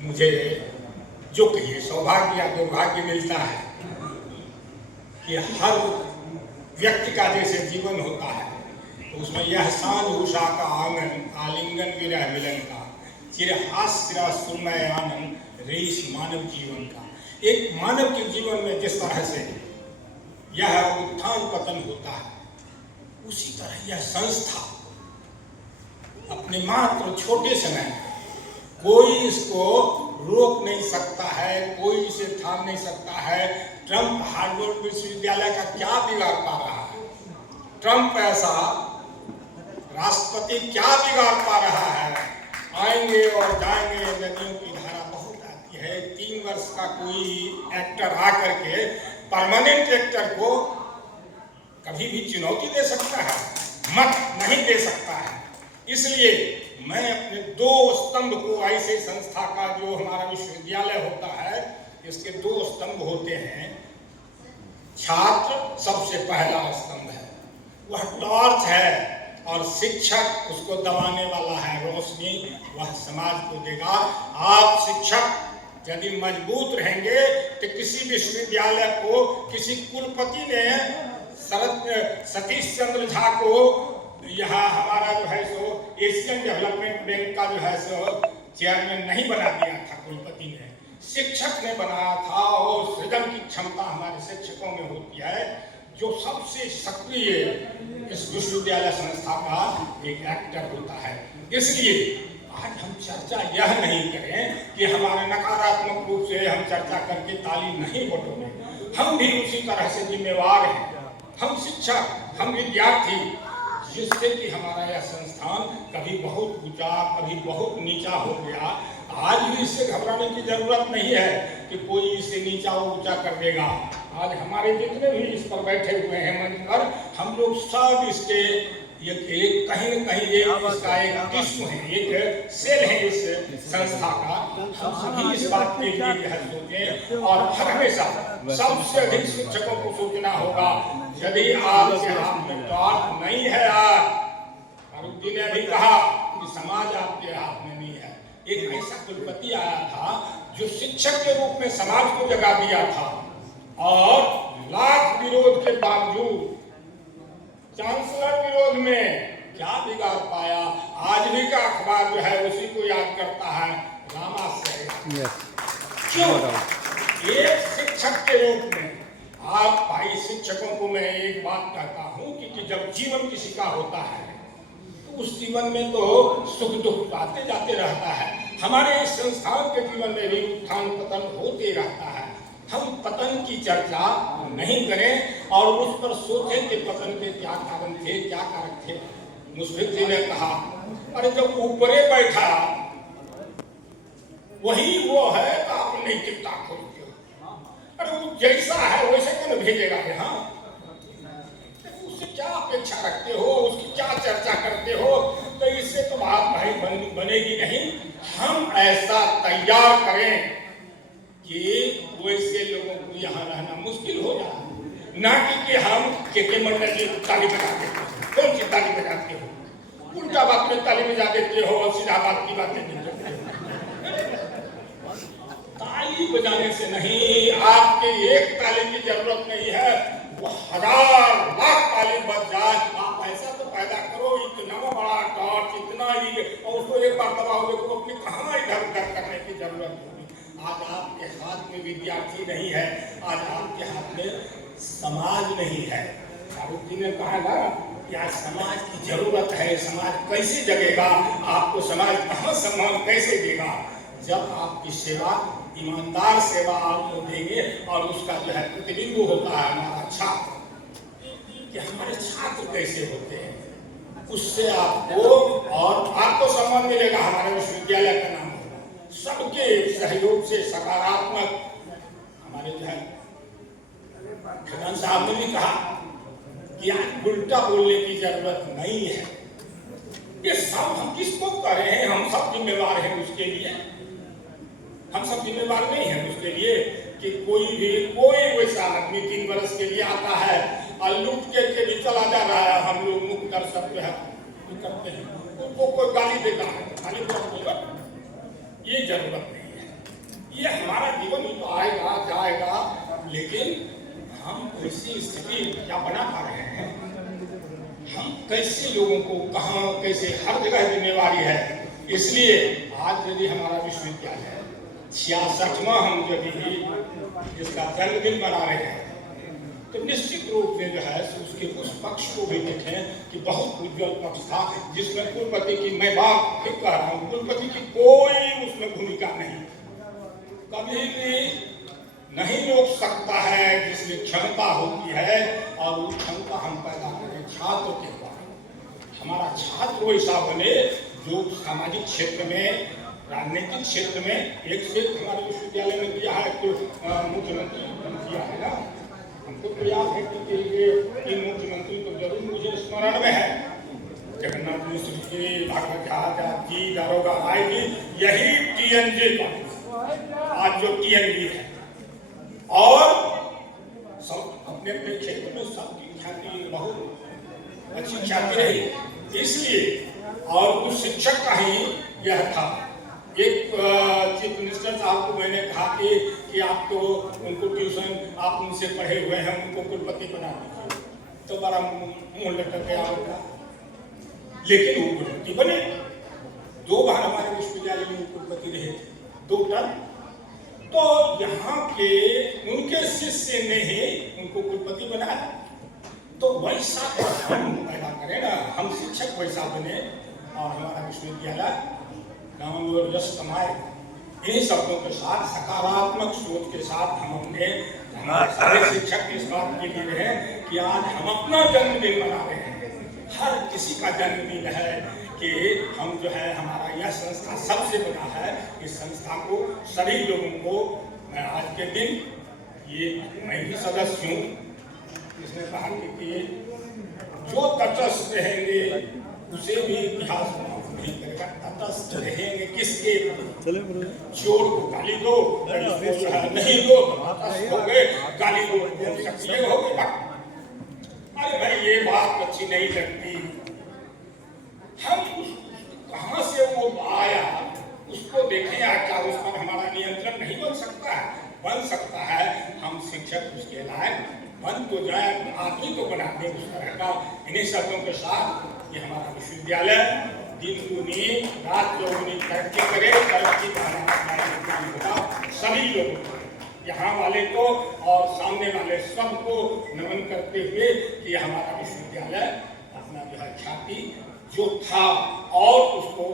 मुझे जो कहिए सौभाग्य या दुर्भाग्य मिलता है कि हर व्यक्ति का जैसे जीवन होता है तो उसमें यह सांझ उषा का आंगन आलिंगन विरह मिलन का चिरहास्य सुनमय आनंद रेश मानव जीवन का। एक मानव के जीवन में जिस तरह से यह उत्थान पतन होता है उसी तरह यह संस्था अपने मात्र छोटे समय में कोई इसको रोक नहीं सकता है, कोई इसे थाम नहीं सकता है। ट्रंप हार्वर्ड विश्वविद्यालय का क्या बिगाड़ पा रहा है? ट्रंप ऐसा राष्ट्रपति क्या बिगाड़ पा रहा है? आएंगे और जाएंगे, नदियों की धारा बहुत आती है। 3 वर्ष का कोई एक्टर आकर के परमानेंट एक्टर को कभी भी चुनौती दे सकता है, मत नहीं दे सकता है। इसलिए मैं अपने 2 स्तंभ को, ऐसे संस्था का जो हमारा विश्वविद्यालय होता है इसके 2 स्तंभ होते हैं। छात्र सबसे पहला स्तंभ है, वह टॉर्च है, और शिक्षक उसको दबाने वाला है, रोशनी वह समाज को देगा। आप शिक्षक यदि मजबूत रहेंगे तो किसी विश्वविद्यालय को किसी कुलपति ने सतीश चंद्र झा को यहाँ हमारा जो है सो एशियन डेवलपमेंट बैंक का जो है सो चेयरमैन नहीं बना दिया था, कुलपति ने, शिक्षक ने बनाया था। और सृजन की क्षमता हमारे शिक्षकों में होती है, जो सबसे सक्रिय इस विश्वविद्यालय संस्था का एक एक्टर होता है। इसलिए आज हम चर्चा यह नहीं करें कि हमारे नकारात्मक रूप से हम चर्चा करके ताली नहीं बटोरें। हम भी उसी तरह से जिम्मेवार हैं, हम शिक्षक, हम विद्यार्थी, जिससे कि हमारा यह संस्थान कभी बहुत ऊंचा कभी बहुत नीचा हो गया। आज भी इससे घबराने की जरूरत नहीं है कि कोई इसे नीचा ऊंचा कर देगा। आज हमारे जितने भी इस पर बैठे हुए हैं मंच पर, हम लोग सब इसके एक कहीं न कहीं इसका एक टिश्यू है, एक सेल है इस संस्था का। हम सभी इस बात के लिए सोचें और हर हमेशा सबसे अधिक शिक्षकों को सोचना होगा। यदि आपके हाथ में टॉर्च नहीं है, फारूकी ने अभी कहा कि समाज आपके हाथ में नहीं है। एक ऐसा कुलपति आया था जो शिक्षक के रूप में समाज को जगा दिया था, और लाख विरोध के बावजूद, चांसलर विरोध में क्या बिगाड़ पाया। आज भी का अखबार जो है उसी को याद करता है, रामाश्रय। क्यों? एक शिक्षक के रूप में आप भाई शिक्षकों को मैं एक बात कहता हूं कि जब जीवन किसी का होता है तो उस जीवन में तो सुख दुख आते जाते रहता है। हमारे इस संस्थान के जीवन में भी उत्थान पतन होते रहता है। हम पतन की चर्चा नहीं करें और उस पर सोचें कि पतन के क्या कारण थे, क्या कारक थे। मुस्लिम जी ने कहा, अरे जब ऊपरे बैठा वही वो है तो आप नैतिकता खोजते हो। अरे वो जैसा है वैसे क्यों भेजेगा यहाँ? उससे क्या अपेक्षा रखते हो, उसकी क्या चर्चा करते हो? तो इससे तो बात भाई बनेगी नहीं। हम ऐसा तैयार करें कि वैसे लोगों को यहाँ रहना मुश्किल हो जाए, ना कि हम के मंडल की ताली बजा देते हो। कौन सी ताली बजाते हो? उल्टा बात में ताली बजा देते हो और सीधा बात की बातें नहीं करते हो। ताली बजाने से नहीं, आपके एक ताली की जरूरत नहीं है, वो 1000 लाख ताली बज जाए। आप ऐसा तो पैदा करो, इतना बड़ा टॉर्च, इतना ही, और उसको एक बार दबाओ, देखो अपने कहाँ इधर उधर करने की जरूरत होगी। आज आपके हाथ में विद्यार्थी नहीं है, आज आपके हाथ में समाज नहीं है। फारूकी ने कहा ना कि आज समाज की जरूरत है, समाज कैसे जगेगा, आपको समाज कहाँ सम्मान कैसे देगा? जब आपकी सेवा, ईमानदार सेवा आपको देंगे, और उसका जो है प्रतिबिंब होता है हमारा छात्र, कि हमारे छात्र कैसे होते हैं, उससे आपको और आपको सम्मान मिलेगा। हमारे विश्वविद्यालय का नाम सबके सहयोग से सकारात्मक। हमारे जो है खजान साहब ने भी कहा कि आज उल्टा बोलने की जरूरत नहीं है। ये सब हम किसको कर रहे हैं? हम सब जिम्मेवार हैं उसके लिए। हम सब जिम्मेवार नहीं हैं उसके लिए कि कोई वैसा आदमी 3 वर्ष के लिए आता है और लूट के भी चला जा रहा है। हम लोग मुक्त दर्शक जो है करते हैं, उनको कोई गाली देता है, गाली ये जरूरत नहीं है। ये हमारा जीवन ही तो आएगा जाएगा, लेकिन हम ऐसी स्थिति क्या बना पा रहे हैं, हम कैसे लोगों को कहाँ कैसे हर जगह जिम्मेवारी है। इसलिए आज यदि हमारा विश्वविद्यालय 66वां हम यदि इसका जन्मदिन मना रहे हैं, तो निश्चित रूप से जो है उसके उस पक्ष को भी देखें कि बहुत उज्जवल पक्ष था, जिसमें कुलपति की, मैं बात फिर कह रहा हूँ, कुलपति की कोई उसमें भूमिका नहीं, कभी भी नहीं रोक सकता है, जिसमें क्षमता होती है, और वो क्षमता हम पैदा करें छात्र के द्वारा। हमारा छात्र वैसा बने जो सामाजिक क्षेत्र में, राजनीतिक क्षेत्र में एक से हमारे विश्वविद्यालय में किया है, तो मुख्यमंत्री किया है ना, हमको तो याद है कि तीन मुख्यमंत्री तो जरूर मुझे स्मरण में है, जगन्नाथ मिश्र जी, भागवत जी, दारोगा राय जी, यही टीएनजी का आज जो टीएनजी है, और सब अपने अपने क्षेत्र में सबकी ख्याति बहुत अच्छी ख्याति रही, इसलिए और उस शिक्षक का ही यह था। एक चीफ मिनिस्टर साहब को मैंने कहा कि आप तो उनको ट्यूशन, आप उनसे पढ़े हुए हैं, उनको कुलपति बना दीजिए, तो बड़ा मुंह लटक गया होगा, लेकिन वो कुलपति बने। 2 बार हमारे विश्वविद्यालय में कुलपति रहे थे, 2 टर्म, तो यहाँ के उनके शिष्य ने ही उनको कुलपति बनाया। तो वैसा हम पैदा करें ना, हम शिक्षक वैसा बने, और हमारा विश्वविद्यालय नाम और यश कमाए। इन्हीं शब्दों के साथ, सकारात्मक सोच के साथ हम अपने हमारे सारे शिक्षक इस बात के लिए हैं कि आज हम अपना जन्मदिन मना रहे हैं। हर किसी का जन्मदिन है कि हम जो है, हमारा यह संस्था सबसे बड़ा है, इस संस्था को सभी लोगों को मैं आज के दिन, ये मैं भी सदस्य हूँ, इसने कहा कि जो तटस्थ रहेंगे उसे भी इतिहास नहीं करेगा, तटस्थ रहेंगे किसके, चोर को गाली दो, नहीं दो तटस्थ हो गए, गाली दो सक्रिय हो गए। अरे भाई ये बात अच्छी नहीं लगती, हम कहाँ से वो आया उसको देखें, क्या उस पर हमारा नियंत्रण नहीं बन सकता है? बन सकता है, हम शिक्षक उसके लायक बन तो जाए, आदमी तो बना दे उस तरह का। इन्हीं शब्दों के साथ ये हमारा विश्वविद्यालय दिन दूनी रात चौगुनी तरक्की करे, तरक्की का सभी लोगों, यहाँ वाले को और सामने वाले सबको नमन करते हुए कि हमारा विश्वविद्यालय अपना जो है ख्याति जो था और उसको